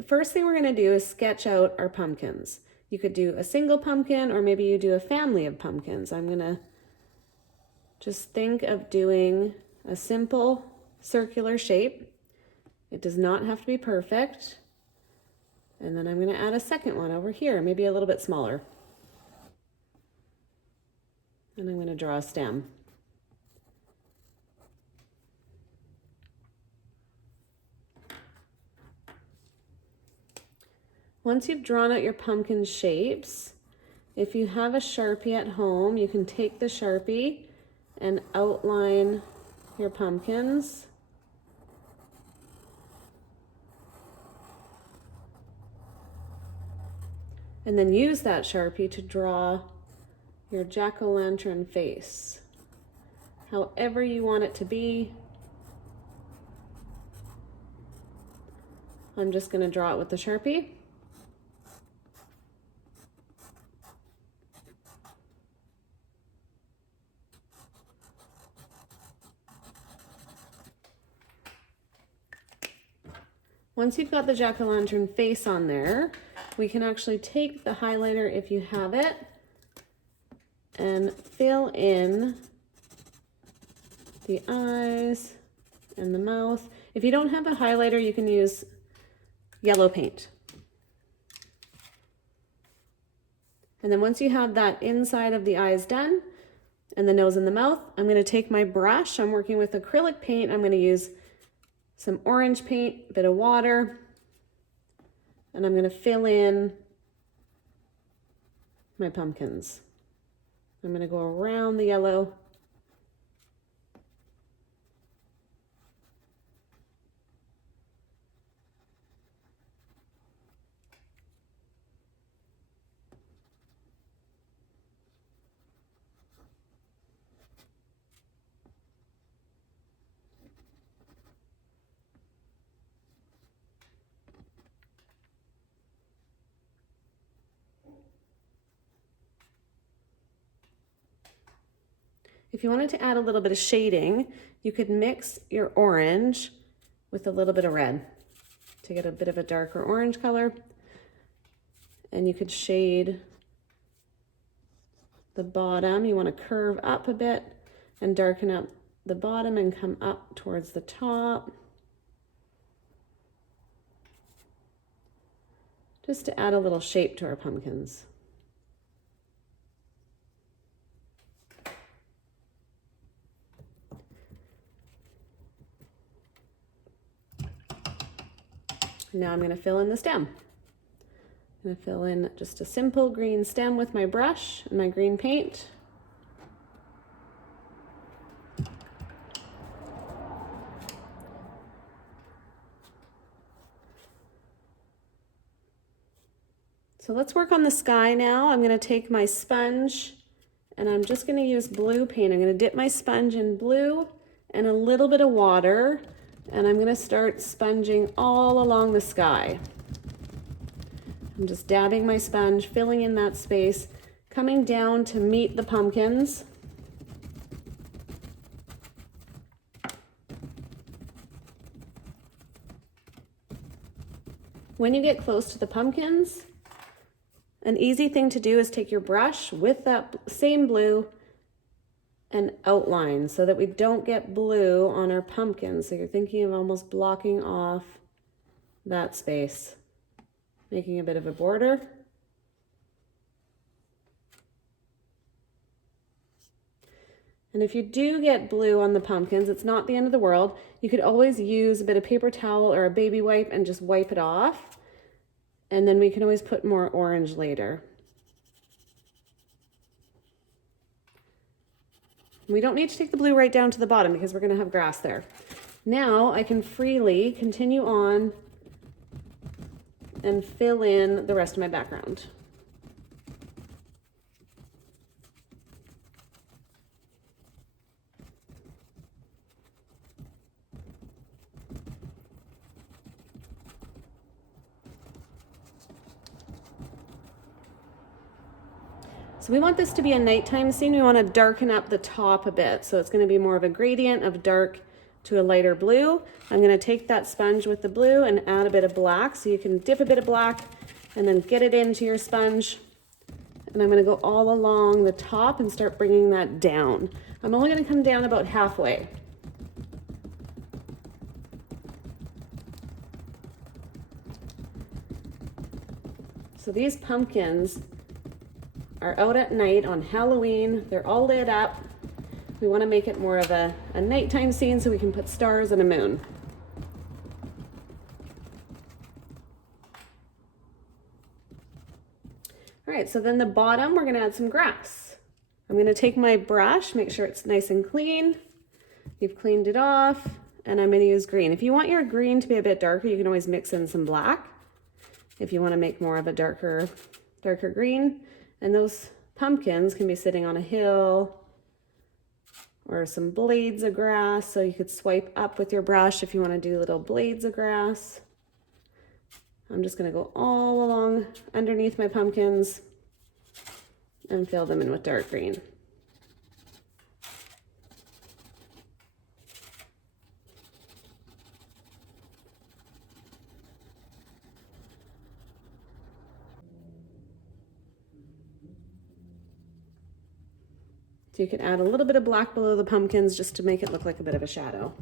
The first thing we're going to do is sketch out our pumpkins. You could do a single pumpkin, or maybe you do a family of pumpkins. I'm going to just think of doing a simple circular shape. It does not have to be perfect. And then I'm going to add a second one over here, maybe a little bit smaller. And I'm going to draw a stem. Once you've drawn out your pumpkin shapes, if you have a Sharpie at home, you can take the Sharpie and outline your pumpkins. And then use that Sharpie to draw your jack-o'-lantern face, however you want it to be. I'm just going to draw it with the Sharpie. Once you've got the jack-o'-lantern face on there, we can actually take the highlighter, if you have it, and fill in the eyes and the mouth. If you don't have a highlighter, you can use yellow paint. And then once you have that inside of the eyes done, and the nose and the mouth, I'm going to take my brush. I'm working with acrylic paint. I'm going to use some orange paint, a bit of water, and I'm going to fill in my pumpkins. I'm going to go around the yellow. If you wanted to add a little bit of shading, you could mix your orange with a little bit of red to get a bit of a darker orange color. And you could shade the bottom. You want to curve up a bit and darken up the bottom and come up towards the top. Just to add a little shape to our pumpkins. Now I'm going to fill in the stem. I'm going to fill in just a simple green stem with my brush and my green paint. So let's work on the sky now. I'm going to take my sponge and I'm just going to use blue paint. I'm going to dip my sponge in blue and a little bit of water. And I'm going to start sponging all along the sky. I'm just dabbing my sponge, filling in that space, coming down to meet the pumpkins. When you get close to the pumpkins, an easy thing to do is take your brush with that same blue and outline so that we don't get blue on our pumpkins. So you're thinking of almost blocking off that space, making a bit of a border. And if you do get blue on the pumpkins, it's not the end of the world. You could always use a bit of paper towel or a baby wipe and just wipe it off. And then we can always put more orange later. We don't need to take the blue right down to the bottom because we're going to have grass there. Now I can freely continue on and fill in the rest of my background. So we want this to be a nighttime scene. We want to darken up the top a bit. So it's going to be more of a gradient of dark to a lighter blue. I'm gonna take that sponge with the blue and add a bit of black. So you can dip a bit of black and then get it into your sponge. And I'm gonna go all along the top and start bringing that down. I'm only gonna come down about halfway. So these pumpkins are out at night on Halloween. They're all lit up. We want to make it more of a nighttime scene so we can put stars and a moon. All right, so then the bottom, we're going to add some grass. I'm going to take my brush, make sure it's nice and clean. You've cleaned it off, and I'm going to use green. If you want your green to be a bit darker, you can always mix in some black if you want to make more of a darker green. And those pumpkins can be sitting on a hill or some blades of grass. So you could swipe up with your brush if you want to do little blades of grass. I'm just going to go all along underneath my pumpkins and fill them in with dark green. So you can add a little bit of black below the pumpkins just to make it look like a bit of a shadow.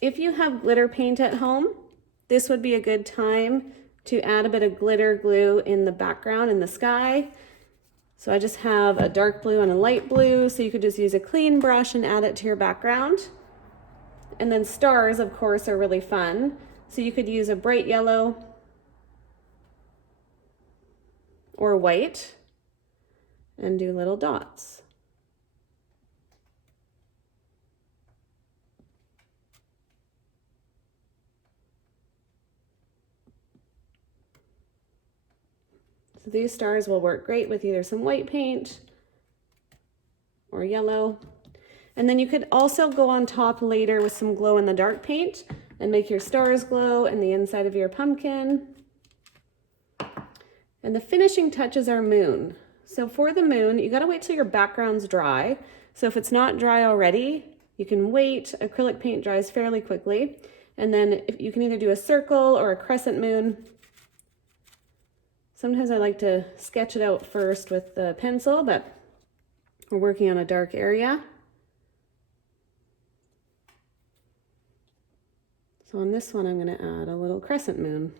If you have glitter paint at home, this would be a good time to add a bit of glitter glue in the background in the sky. So I just have a dark blue and a light blue, so you could just use a clean brush and add it to your background. And then stars, of course, are really fun. So you could use a bright yellow or white and do little dots. So these stars will work great with either some white paint or yellow. And then you could also go on top later with some glow in the dark paint and make your stars glow and the inside of your pumpkin. And the finishing touch is our moon. So for the moon, you gotta wait till your background's dry. So if it's not dry already, you can wait. Acrylic paint dries fairly quickly. And then you can either do a circle or a crescent moon. Sometimes I like to sketch it out first with the pencil, but we're working on a dark area. So on this one, I'm gonna add a little crescent moon.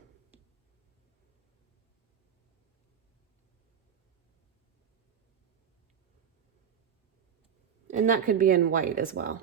And that could be in white as well.